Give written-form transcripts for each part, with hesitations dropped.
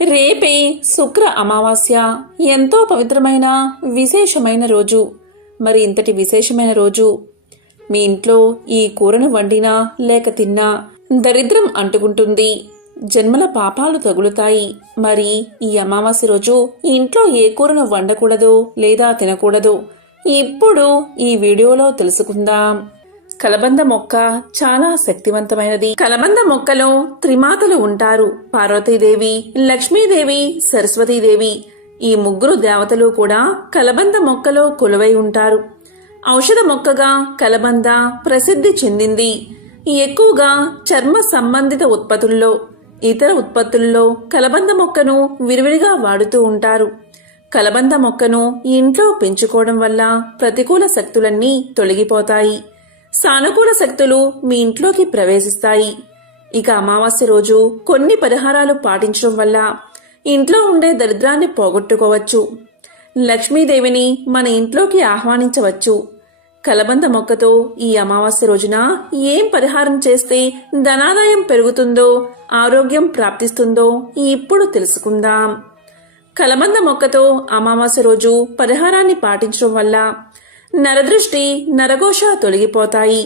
రేపే శుక్ర అమావాస్య. ఎంతో పవిత్రమైన విశేషమైన రోజు. మరి ఇంతటి విశేషమైన రోజు మీ ఇంట్లో ఈ కూరను వండినా లేక తిన్నా దరిద్రం అంటుకుంటుంది, జన్మల పాపాలు తగులుతాయి. మరి ఈ అమావాస్య రోజు ఇంట్లో ఏ కూరను వండకూడదో లేదా తినకూడదో ఇప్పుడు ఈ వీడియోలో తెలుసుకుందాం. కలబంద మొక్క చాలా శక్తివంతమైనది. కలబంద మొక్కలో త్రిమాతలు ఉంటారు: పార్వతీదేవి, లక్ష్మీదేవి, సరస్వతీదేవి. ఈ ముగ్గురు దేవతలు కూడా కలబంద మొక్కలో కొలువై ఉంటారు. ఔషధ మొక్కగా కలబంద ప్రసిద్ధి చెందింది. ఎక్కువగా చర్మ సంబంధిత ఉత్పత్తుల్లో, ఇతర ఉత్పత్తుల్లో కలబంద మొక్కను విరివిరిగా వాడుతూ ఉంటారు. కలబంద మొక్కను ఇంట్లో పెంచుకోవడం వల్ల ప్రతికూల శక్తులన్నీ తొలగిపోతాయి, సానుకూల శక్తులు మీ ఇంట్లోకి ప్రవేశిస్తాయి. ఇక అమావాస్య రోజు కొన్ని పరిహారాలు పాటించడం వల్ల ఇంట్లో ఉండే దరిద్రాన్ని పోగొట్టుకోవచ్చు, లక్ష్మీదేవిని మన ఇంట్లోకి ఆహ్వానించవచ్చు. కలబంద మొక్కతో ఈ అమావాస్య రోజున ఏం పరిహారం చేస్తే ధనాదాయం పెరుగుతుందో, ఆరోగ్యం ప్రాప్తిస్తుందో ఇప్పుడు తెలుసుకుందాం. కలబంద మొక్కతో అమావాస్య రోజు పరిహారాన్ని పాటించడం వల్ల నరదృష్టి, నరఘోష తొలగిపోతాయి.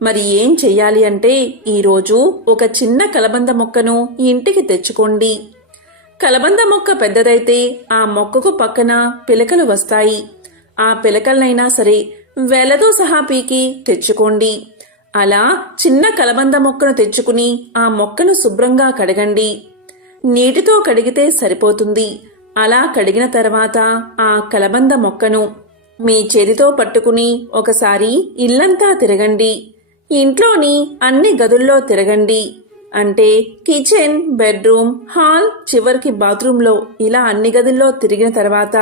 మరి ఏం చెయ్యాలి అంటే, ఈరోజు ఒక చిన్న కలబంద మొక్కను ఇంటికి తెచ్చుకోండి. కలబంద మొక్క పెద్దదైతే ఆ మొక్కకు పక్కన పిలకలు వస్తాయి. ఆ పిలకలనైనా సరే వేలతో సహా పీకి తెచ్చుకోండి. అలా చిన్న కలబంద మొక్కను తెచ్చుకుని ఆ మొక్కను శుభ్రంగా కడగండి. నీటితో కడిగితే సరిపోతుంది. అలా కడిగిన తర్వాత ఆ కలబంద మొక్కను మీ చేతితో పట్టుకుని ఒకసారి ఇల్లంతా తిరగండి. ఇంట్లోని అన్ని గదుల్లో తిరగండి. అంటే కిచెన్, బెడ్రూమ్, హాల్, చివరికి బాత్రూంలో, ఇలా అన్ని గదుల్లో తిరిగిన తర్వాత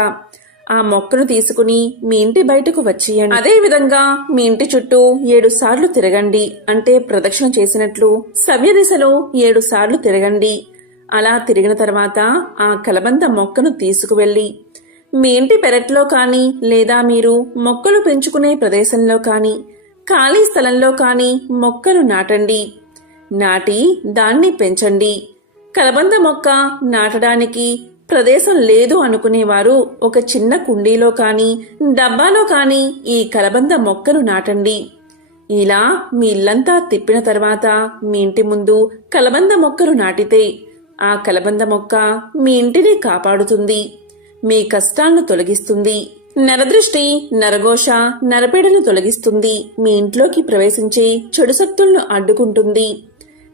ఆ మొక్కను తీసుకుని మీ ఇంటి బయటకు వచ్చేయండి. అదే విధంగా మీ ఇంటి చుట్టూ 7 సార్లు తిరగండి. అంటే ప్రదక్షిణ చేసినట్లు సవ్య దిశలో 7 సార్లు తిరగండి. అలా తిరిగిన తర్వాత ఆ కలబంద మొక్కను తీసుకువెళ్ళి మీ ఇంటి పెరట్లో కానీ లేదా మీరు మొక్కలు పెంచుకునే ప్రదేశంలో కానీ ఖాళీ స్థలంలో కానీ మొక్కలు నాటండి. నాటి దాన్ని పెంచండి. కలబంద మొక్క నాటడానికి ప్రదేశం లేదు అనుకునేవారు ఒక చిన్న కుండీలో కానీ డబ్బాలో కానీ ఈ కలబంద మొక్కను నాటండి. ఇలా మీ ఇల్లంతా తిప్పిన తర్వాత మీ ఇంటి ముందు కలబంద మొక్కను నాటితే ఆ కలబంద మొక్క మీ ఇంటిని కాపాడుతుంది, మీ కష్టాలను తొలగిస్తుంది, నరదృష్టి, నరఘోష, నరపీడను తొలగిస్తుంది, మీ ఇంట్లోకి ప్రవేశించే చెడు శక్తులను అడ్డుకుంటుంది.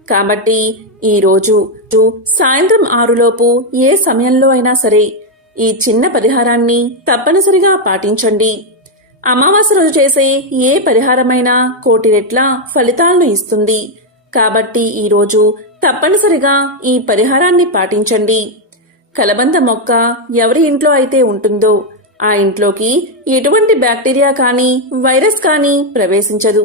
కాబట్టి ఈరోజు సాయంత్రం 6లోపు ఏ సమయంలో అయినా సరే ఈ చిన్న పరిహారాన్ని తప్పనిసరిగా పాటించండి. అమావాస్య రోజు చేసే ఏ పరిహారమైనా 1,000 రెట్ల ఫలితాలను ఇస్తుంది. కాబట్టి ఈరోజు తప్పనిసరిగా ఈ పరిహారాన్ని పాటించండి. కలబంద మొక్క ఎవరి ఇంట్లో అయితే ఉంటుందో ఆ ఇంట్లోకి ఎటువంటి బ్యాక్టీరియా కానీ వైరస్ కానీ ప్రవేశించదు.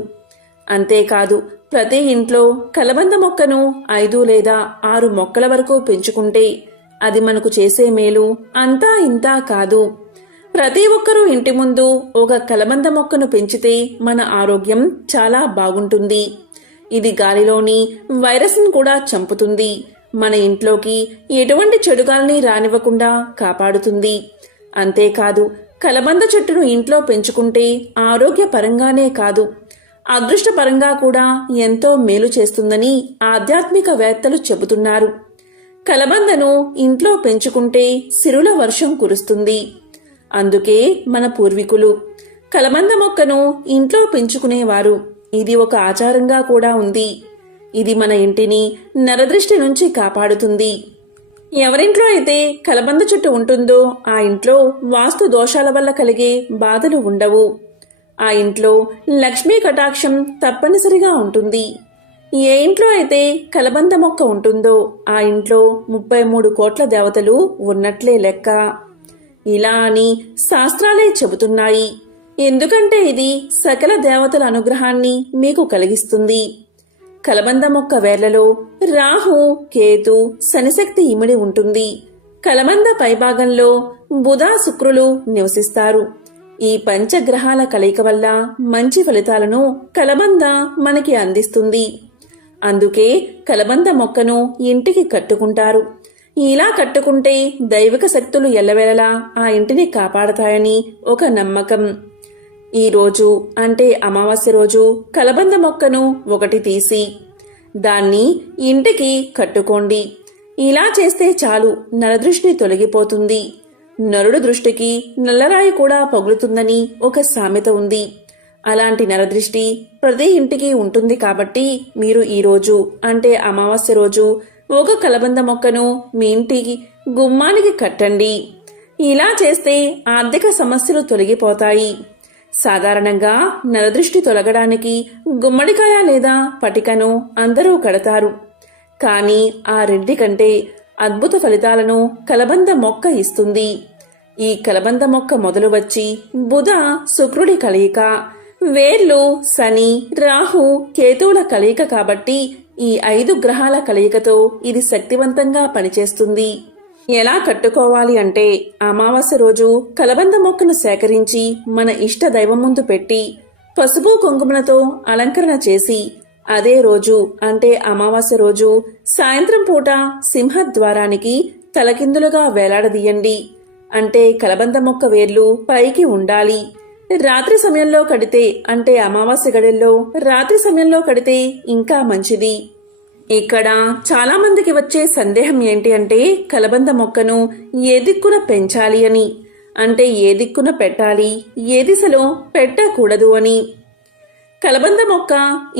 అంతేకాదు, ప్రతి ఇంట్లో కలబంద మొక్కను 5 లేదా 6 మొక్కల వరకు పెంచుకుంటే అది మనకు చేసే మేలు అంతా ఇంతా కాదు. ప్రతి ఒక్కరూ ఇంటి ముందు ఒక కలబంద మొక్కను పెంచితే మన ఆరోగ్యం చాలా బాగుంటుంది. ఇది గాలిలోని వైరస్ను కూడా చంపుతుంది. మన ఇంట్లోకి ఎటువంటి చెడుగాల్ని రానివ్వకుండా కాపాడుతుంది. అంతేకాదు, కలబంద చెట్టును ఇంట్లో పెంచుకుంటే ఆరోగ్యపరంగానే కాదు, అదృష్టపరంగా కూడా ఎంతో మేలు చేస్తుందని ఆధ్యాత్మికవేత్తలు చెబుతున్నారు. కలబందను ఇంట్లో పెంచుకుంటే సిరుల వర్షం కురుస్తుంది. అందుకే మన పూర్వీకులు కలబంద మొక్కను ఇంట్లో పెంచుకునేవారు. ఇది ఒక ఆచారంగా కూడా ఉంది. ఇది మన ఇంటిని నరదృష్టి నుంచి కాపాడుతుంది. ఎవరింట్లో అయితే కలబంద చెట్టు ఉంటుందో ఆ ఇంట్లో వాస్తు దోషాల వల్ల కలిగే బాధలు ఉండవు. ఆ ఇంట్లో లక్ష్మీ కటాక్షం తప్పనిసరిగా ఉంటుంది. ఏ ఇంట్లో అయితే కలబంద మొక్క ఉంటుందో ఆ ఇంట్లో 33 కోట్ల దేవతలు ఉన్నట్లే లెక్క. ఇలా అని శాస్త్రాలే చెబుతున్నాయి. ఎందుకంటే ఇది సకల దేవతల అనుగ్రహాన్ని మీకు కలిగిస్తుంది. కలబంద మొక్క వేర్లలో రాహు, కేతు, శనిశక్తి ఇమిడి ఉంటుంది. కలబంద పైభాగంలో బుధ, శుక్రులు నివసిస్తారు. ఈ పంచగ్రహాల కలయిక వల్ల మంచి ఫలితాలను కలబంద మనకి అందిస్తుంది. అందుకే కలబంద మొక్కను ఇంటికి కట్టుకుంటారు. ఇలా కట్టుకుంటే దైవిక శక్తులు ఎల్లవేళలా ఆ ఇంటిని కాపాడతాయని ఒక నమ్మకం. ఈ రోజు అంటే అమావాస్య రోజు కలబంద మొక్కను ఒకటి తీసి దాన్ని ఇంటికి కట్టుకోండి. ఇలా చేస్తే చాలు, నరదృష్టి తొలగిపోతుంది. నరుడు దృష్టికి నల్లరాయి కూడా పగులుతుందని ఒక సామెత ఉంది. అలాంటి నరదృష్టి ప్రతి ఇంటికి ఉంటుంది కాబట్టి మీరు ఈ రోజు అంటే అమావాస్య రోజు ఒక కలబంద మొక్కను మీ ఇంటికి గుమ్మానికి కట్టండి. ఇలా చేస్తే ఆర్థిక సమస్యలు తొలగిపోతాయి. సాధారణంగా నరదృష్టి తొలగడానికి గుమ్మడికాయ లేదా పటికను అందరూ కడతారు. కానీ ఆ రెండి కంటే అద్భుత ఫలితాలను కలబంద మొక్క ఇస్తుంది. ఈ కలబంద మొక్క మొదలు వచ్చి బుధ శుక్రుడి కలయిక, వేర్లు శని రాహు కేతువుల కలయిక కాబట్టి ఈ 5 గ్రహాల కలయికతో ఇది శక్తివంతంగా పనిచేస్తుంది. ఎలా కట్టుకోవాలి అంటే అమావాస్య రోజు కలబంద మొక్కను సేకరించి మన ఇష్ట దైవం ముందు పెట్టి పసుపు కుంకుమలతో అలంకరణ చేసి అదే రోజు అంటే అమావాస్య రోజు సాయంత్రం పూట సింహద్వారానికి తలకిందులుగా వేలాడదీయండి. అంటే కలబంద మొక్క వేర్లు పైకి ఉండాలి. రాత్రి సమయంలో కడితే అంటే అమావాస్య గడిల్లో రాత్రి సమయంలో కడితే ఇంకా మంచిది. ఇక్కడ చాలా మందికి వచ్చే సందేహం ఏంటి అంటే కలబంద మొక్కను ఏ దిక్కున పెంచాలి అని, అంటే ఏ దిక్కున పెట్టాలి, ఏ దిశలో పెట్టకూడదు అని. కలబంద మొక్క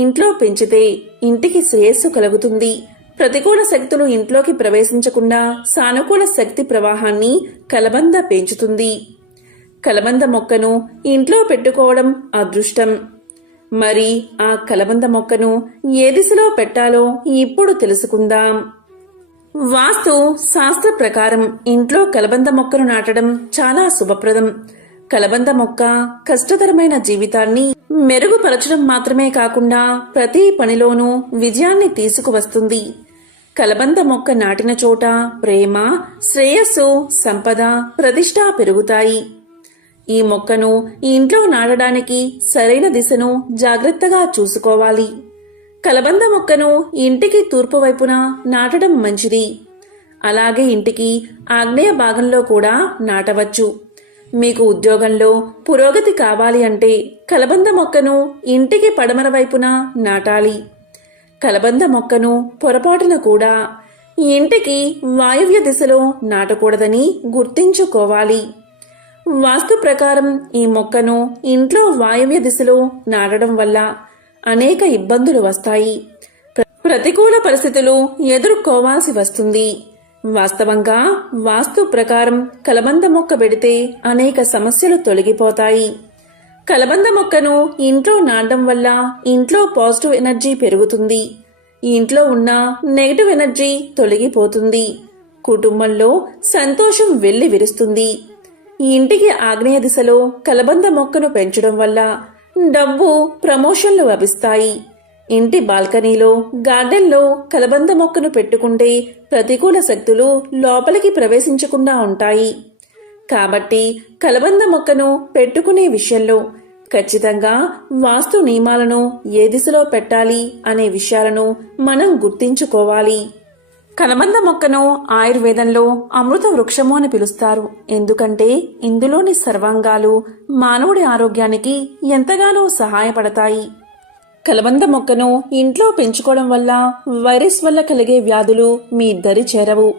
ఇంట్లో పెంచితే ఇంటికి శ్రేయస్సు కలుగుతుంది. ప్రతికూల శక్తులు ఇంట్లోకి ప్రవేశించకుండా సానుకూల శక్తి ప్రవాహాన్ని కలబంద పెంచుతుంది. కలబంద మొక్కను ఇంట్లో పెట్టుకోవడం అదృష్టం. మరి ఆ కలబంద మొక్కను ఏ దిశలో పెట్టాలో ఇప్పుడు తెలుసుకుందాం. వాస్తు శాస్త్ర ప్రకారం ఇంట్లో కలబంద మొక్కను నాటడం చాలా శుభప్రదం. కలబంద మొక్క కష్టతరమైన జీవితాన్ని మెరుగుపరచడం మాత్రమే కాకుండా ప్రతి పనిలోనూ విజయాన్ని తీసుకువస్తుంది. కలబంద మొక్క నాటిన చోట ప్రేమ, శ్రేయస్సు, సంపద, ప్రతిష్ట పెరుగుతాయి. ఈ మొక్కను ఇంట్లో నాటడానికి సరైన దిశను జాగ్రత్తగా చూసుకోవాలి. కలబంద మొక్కను ఇంటికి తూర్పు వైపున నాటడం మంచిది. అలాగే ఇంటికి ఆగ్నేయ భాగంలో కూడా నాటవచ్చు. మీకు ఉద్యోగంలో పురోగతి కావాలి అంటే కలబంద మొక్కను ఇంటికి పడమర వైపున నాటాలి. కలబంద మొక్కను పొరపాటున కూడా ఇంటికి వాయువ్య దిశలో నాటకూడదని గుర్తించుకోవాలి. వాస్తు ప్రకారం ఈ మొక్కను ఇంట్లో వాయువ్య దిశలో నాటడం వల్ల అనేక ఇబ్బందులు వస్తాయి. ప్రతికూల పరిస్థితులు ఎదుర్కోవాల్సి వస్తుంది. వాస్తవంగా వాస్తు ప్రకారం కలబంద మొక్క పెడితే అనేక సమస్యలు తొలగిపోతాయి. కలబంద మొక్కను ఇంట్లో నాటడం వల్ల ఇంట్లో పాజిటివ్ ఎనర్జీ పెరుగుతుంది. ఇంట్లో ఉన్న నెగటివ్ ఎనర్జీ తొలగిపోతుంది. కుటుంబంలో సంతోషం వెల్లి విరుస్తుంది. ఈ ఇంటికి ఆగ్నేయ దిశలో కలబంద మొక్కను పెంచడం వల్ల డబ్బు, ప్రమోషన్లు లభిస్తాయి. ఇంటి బాల్కనీలో, గార్డెన్లో కలబంద మొక్కను పెట్టుకుంటే ప్రతికూల శక్తులు లోపలికి ప్రవేశించకుండా ఉంటాయి. కాబట్టి కలబంద మొక్కను పెట్టుకునే విషయంలో ఖచ్చితంగా వాస్తు నియమాలను ఏ దిశలో పెట్టాలి అనే విషయాలను మనం గుర్తించుకోవాలి. కలబంద మొక్కను ఆయుర్వేదంలో అమృత వృక్షము అని పిలుస్తారు. ఎందుకంటే ఇందులోని సర్వాంగాలు మానవుడి ఆరోగ్యానికి ఎంతగానో సహాయపడతాయి. కలబంద మొక్కను ఇంట్లో పెంచుకోవడం వల్ల వైరస్ వల్ల కలిగే వ్యాధులు మీ దరి చేరవు.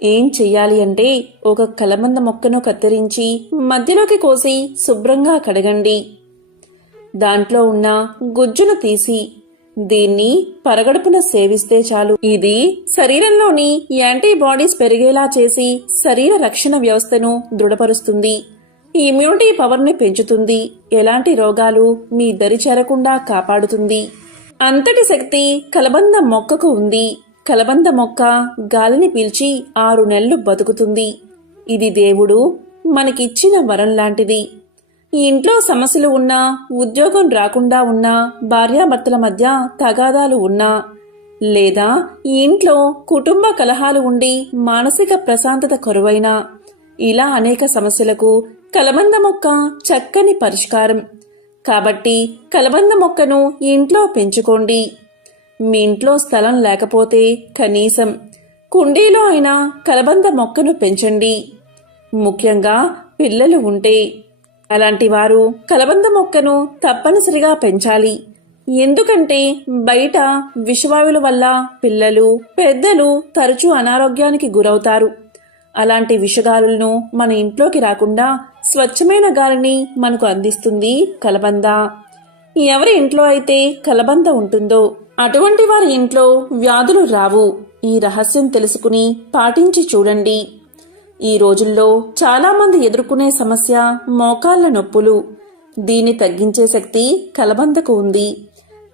ఏం చెయ్యాలి అంటే ఒక కలబంద మొక్కను కత్తిరించి మధ్యలోకి కోసి శుభ్రంగా కడగండి. దాంట్లో ఉన్న గుజ్జును తీసి దీన్ని పరగడుపున సేవిస్తే చాలు. ఇది శరీరంలోని యాంటీబాడీస్ పెరిగేలా చేసి శరీర రక్షణ వ్యవస్థను దృఢపరుస్తుంది. ఇమ్యూనిటీ పవర్ని పెంచుతుంది. ఎలాంటి రోగాలు మీ దరి చేరకుండా కాపాడుతుంది. అంతటి శక్తి కలబంద మొక్కకు ఉంది. కలబంద మొక్క గాలిని పీల్చి 6 నెలలు బతుకుతుంది. ఇది దేవుడు మనకిచ్చిన వరం లాంటిది. ఈ ఇంట్లో సమస్యలు ఉన్నా, ఉద్యోగం రాకుండా ఉన్నా, భార్యాభర్తల మధ్య తగాదాలు ఉన్నా, లేదా ఈ ఇంట్లో కుటుంబ కలహాలు ఉండి మానసిక ప్రశాంతత కరువైనా, ఇలా అనేక సమస్యలకు కలబంద మొక్క చక్కని పరిష్కారం. కాబట్టి కలబంద మొక్కను ఇంట్లో పెంచుకోండి. మీ ఇంట్లో స్థలం లేకపోతే కనీసం కుండీలో అయినా కలబంద మొక్కను పెంచండి. ముఖ్యంగా పిల్లలు ఉంటే అలాంటి వారు కలబంద మొక్కను తప్పనిసరిగా పెంచాలి. ఎందుకంటే బయట విషవాయువుల వల్ల పిల్లలు, పెద్దలు తరచూ అనారోగ్యానికి గురవుతారు. అలాంటి విషగాలులను మన ఇంట్లోకి రాకుండా స్వచ్ఛమైన గాలిని మనకు అందిస్తుంది కలబంద. ఎవరి ఇంట్లో అయితే కలబంద ఉంటుందో అటువంటి వారి ఇంట్లో వ్యాధులు రావు. ఈ రహస్యం తెలుసుకుని పాటించి చూడండి. ఈ రోజుల్లో చాలామంది ఎదుర్కొనే సమస్య మోకాళ్ల నొప్పులు. దీన్ని తగ్గించే శక్తి కలబందకు ఉంది.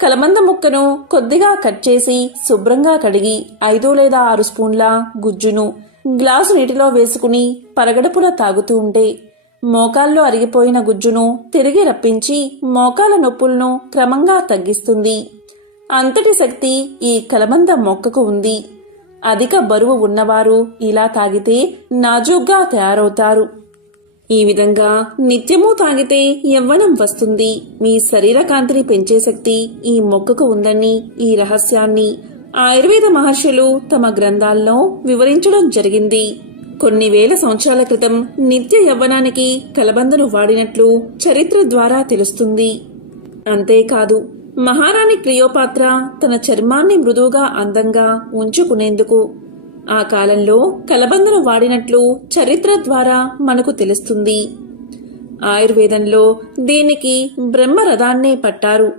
కలబంద ముక్కను కొద్దిగా కట్ చేసి శుభ్రంగా కడిగి 5 లేదా 6 స్పూన్ల గుజ్జును గ్లాసు నీటిలో వేసుకుని పరగడుపున తాగుతూ ఉంటే మోకాల్లో అరిగిపోయిన గుజ్జును తిరిగి రప్పించి మోకాల నొప్పులను క్రమంగా తగ్గిస్తుంది. అంతటి శక్తి ఈ కలబంద మొక్కకు ఉంది. అధిక బరువు ఉన్నవారు ఇలా తాగితే నాజూగ్గా తయారవుతారు. ఈ విధంగా నిత్యము తాగితే యవ్వనం వస్తుంది. మీ శరీర కాంతిని పెంచే శక్తి ఈ మొక్కకు ఉందని, ఈ రహస్యాన్ని ఆయుర్వేద మహర్షులు తమ గ్రంథాల్లో వివరించడం జరిగింది. కొన్ని వేల సంవత్సరాల క్రితం నిత్య యవ్వనానికి కలబందను వాడినట్లు చరిత్ర ద్వారా తెలుస్తుంది. అంతేకాదు, మహారాణి క్లియోపాత్ర తన చర్మాన్ని మృదువుగా అందంగా ఉంచుకునేందుకు ఆ కాలంలో కలబందను వాడినట్లు చరిత్ర ద్వారా మనకు తెలుస్తుంది. ఆయుర్వేదంలో దీనికి బ్రహ్మరథాన్నే పట్టారు.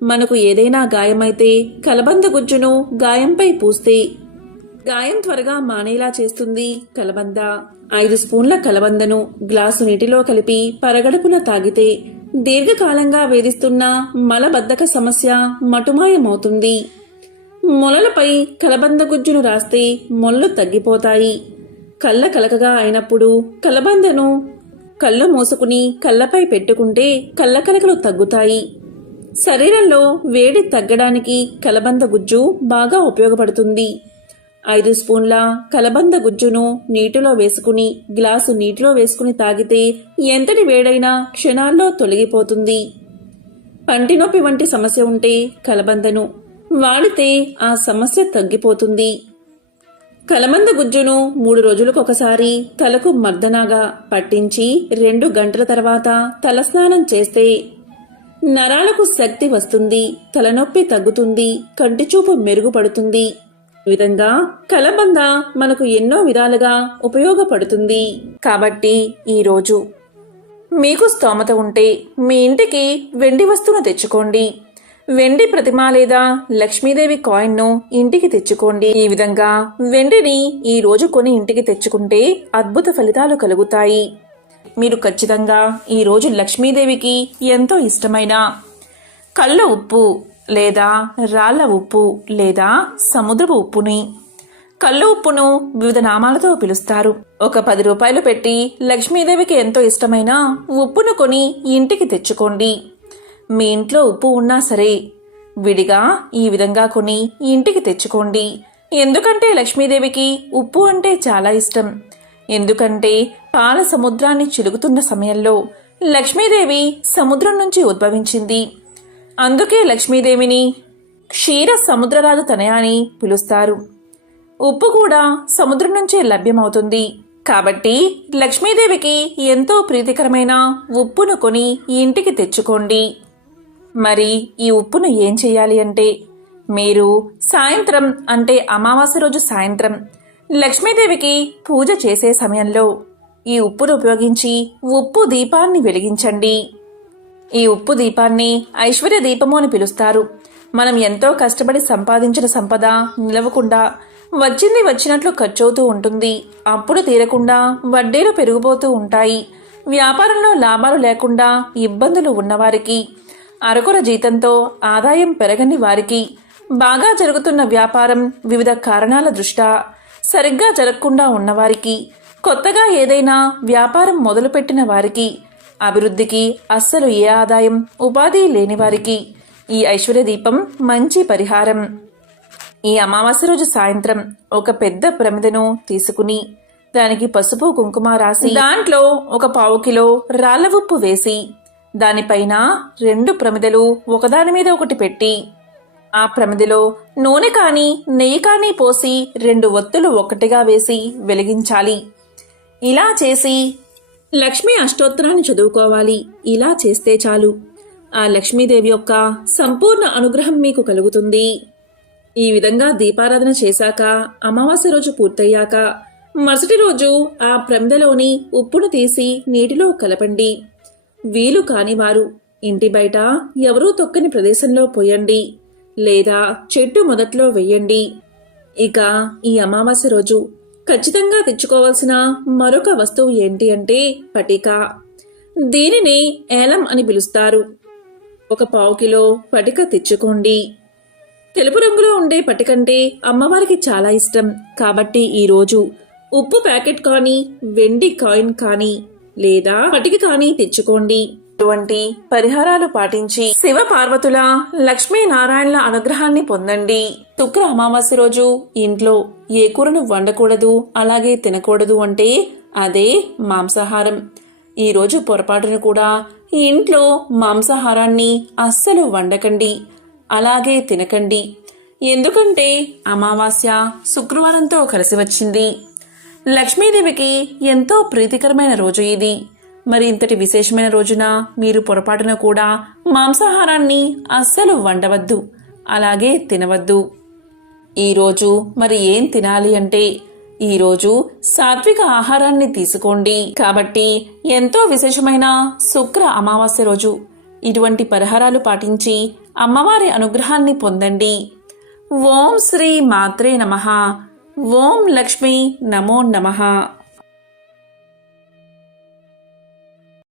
మనకు ఏదైనా గాయమైతే కలబంద గుజ్జును గాయంపై పూస్తే గాయం త్వరగా మానేలా చేస్తుంది కలబంద. 5 స్పూన్ల కలబందను గ్లాసు నీటిలో కలిపి పరగడుపున తాగితే దీర్ఘకాలంగా వేధిస్తున్న మలబద్ధక సమస్య మటుమాయమవుతుంది. మొలలపై కలబంద గుజ్జును రాస్తే మొల్లు తగ్గిపోతాయి. కళ్ళ కలకగా అయినప్పుడు కలబందను కళ్ళు మూసుకుని కళ్ళపై పెట్టుకుంటే కళ్ళ కలకలు తగ్గుతాయి. శరీరంలో వేడి తగ్గడానికి కలబంద గుజ్జు బాగా ఉపయోగపడుతుంది. 5 స్పూన్ల కలబంద గుజ్జును నీటిలో వేసుకుని గ్లాసు నీటిలో వేసుకుని తాగితే ఎంతటి వేడైనా క్షణాల్లో తొలగిపోతుంది. పంటి నొప్పి వంటి సమస్య ఉంటే కలబందను వాడితే ఆ సమస్య తగ్గిపోతుంది. కలబంద గుజ్జును 3 రోజులకొకసారి తలకు మర్దనాగా పట్టించి 2 గంటల తర్వాత తలస్నానం చేస్తే నరాలకు శక్తి వస్తుంది, తలనొప్పి తగ్గుతుంది, కంటిచూపు మెరుగుపడుతుంది. ఈ విధంగా కలబంద మనకు ఎన్నో విధాలుగా ఉపయోగపడుతుంది. కాబట్టి ఈరోజు మీకు స్తోమత ఉంటే మీ ఇంటికి వెండి వస్తువును తెచ్చుకోండి. వెండి ప్రతిమ లేదా లక్ష్మీదేవి కాయిన్ను ఇంటికి తెచ్చుకోండి. ఈ విధంగా వెండిని ఈ రోజు కొని ఇంటికి తెచ్చుకుంటే అద్భుత ఫలితాలు కలుగుతాయి. మీరు ఖచ్చితంగా ఈ రోజు లక్ష్మీదేవికి ఎంతో ఇష్టమైన కళ్ళ ఉప్పు లేదా రాళ్ల ఉప్పు లేదా సముద్రపు ఉప్పుని, కళ్ళు ఉప్పును వివిధ నామాలతో పిలుస్తారు. ఒక 10 రూపాయలు పెట్టి లక్ష్మీదేవికి ఎంతో ఇష్టమైన ఉప్పును కొని ఇంటికి తెచ్చుకోండి. మీ ఇంట్లో ఉప్పు ఉన్నా సరే విడిగా ఈ విధంగా కొని ఇంటికి తెచ్చుకోండి. ఎందుకంటే లక్ష్మీదేవికి ఉప్పు అంటే చాలా ఇష్టం. ఎందుకంటే పాల సముద్రాన్ని చిలుకుతున్న సమయంలో లక్ష్మీదేవి సముద్రం నుంచి ఉద్భవించింది. అందుకే లక్ష్మీదేవిని క్షీర సముద్రరాజు తనయ అని పిలుస్తారు. ఉప్పు కూడా సముద్రం నుంచే లభ్యమవుతుంది. కాబట్టి లక్ష్మీదేవికి ఎంతో ప్రీతికరమైన ఉప్పును కొని ఇంటికి తెచ్చుకోండి. మరి ఈ ఉప్పును ఏం చేయాలి అంటే, మీరు సాయంత్రం అంటే అమావాస్య రోజు సాయంత్రం లక్ష్మీదేవికి పూజ చేసే సమయంలో ఈ ఉప్పును ఉపయోగించి ఉప్పు దీపాన్ని వెలిగించండి. ఈ ఉప్పు దీపాన్ని ఐశ్వర్య దీపము అని పిలుస్తారు. మనం ఎంతో కష్టపడి సంపాదించిన సంపద నిలవకుండా వచ్చింది వచ్చినట్లు ఖర్చవుతూ ఉంటుంది. అప్పుడు తీరకుండా వడ్డీలు పెరిగిపోతూ ఉంటాయి. వ్యాపారంలో లాభాలు లేకుండా ఇబ్బందులు ఉన్నవారికి, అరకొర జీతంతో ఆదాయం పెరగని వారికి, బాగా జరుగుతున్న వ్యాపారం వివిధ కారణాల దృష్ట్యా సరిగ్గా జరగకుండా ఉన్నవారికి, కొత్తగా ఏదైనా వ్యాపారం మొదలుపెట్టిన వారికి, అభివృద్ధికి అస్సలు ఏ ఆదాయం ఉపాధి లేని వారికి ఈ ఐశ్వర్య దీపం మంచి పరిహారం. ఈ అమావాస్య రోజు సాయంత్రం ఒక పెద్ద ప్రమిదను తీసుకుని దానికి పసుపు కుంకుమ రాసి దాంట్లో ఒక 1/4 కిలో రాళ్ల ఉప్పు వేసి దానిపైన 2 ప్రమిదలు ఒకదాని మీద ఒకటి పెట్టి ఆ ప్రమిదిలో నూనె కానీ నెయ్యి కానీ పోసి 2 ఒత్తులు ఒక్కటిగా వేసి వెలిగించాలి. ఇలా చేసి లక్ష్మీ అష్టోత్తరాన్ని చదువుకోవాలి. ఇలా చేస్తే చాలు ఆ లక్ష్మీదేవి యొక్క సంపూర్ణ అనుగ్రహం మీకు కలుగుతుంది. ఈ విధంగా దీపారాధన చేశాక అమావాస్య రోజు పూర్తయ్యాక మరుసటి రోజు ఆ ప్రమిదలోని ఉప్పును తీసి నీటిలో కలపండి. వీలు కానివారు ఇంటి బయట ఎవరూ తొక్కని ప్రదేశంలో పోయండి, లేదా చెట్టు మొదట్లో వెయ్యండి. ఇక ఈ అమావాస్య రోజు ఖచ్చితంగా తెచ్చుకోవాల్సిన మరొక వస్తువు ఏంటి అంటే పటిక. దీనిని ఏలం అని పిలుస్తారు. ఒక 1/2 కిలో పటిక తెచ్చుకోండి. తెలుపు రంగులో ఉండే పటికంటే అమ్మవారికి చాలా ఇష్టం కాబట్టి ఈరోజు ఉప్పు ప్యాకెట్ కానీ వెండి కాయిన్ కానీ లేదా పటిక కానీ తెచ్చుకోండి. ఇటువంటి పరిహారాలు పాటించి శివ పార్వతుల లక్ష్మీనారాయణల అనుగ్రహాన్ని పొందండి. శుక్ర అమావాస్య రోజు ఇంట్లో ఏ కూరను వండకూడదు, అలాగే తినకూడదు అంటే అదే మాంసాహారం. ఈరోజు పొరపాటును కూడా ఇంట్లో మాంసాహారాన్ని అస్సలు వండకండి, అలాగే తినకండి. ఎందుకంటే అమావాస్య శుక్రవారంతో కలిసి వచ్చింది. లక్ష్మీదేవికి ఎంతో ప్రీతికరమైన రోజు ఇది. మరి ఇంతటి విశేషమైన రోజున మీరు పొరపాటున కూడా మాంసాహారాన్ని అస్సలు వండవద్దు, అలాగే తినవద్దు. ఈరోజు మరి ఏం తినాలి అంటే ఈరోజు సాత్విక ఆహారాన్ని తీసుకోండి. కాబట్టి ఎంతో విశేషమైన శుక్ర అమావాస్య రోజు ఇటువంటి పరిహారాలు పాటించి అమ్మవారి అనుగ్రహాన్ని పొందండి. ఓం శ్రీ మాత్రే నమః. ఓం లక్ష్మీ నమో నమః.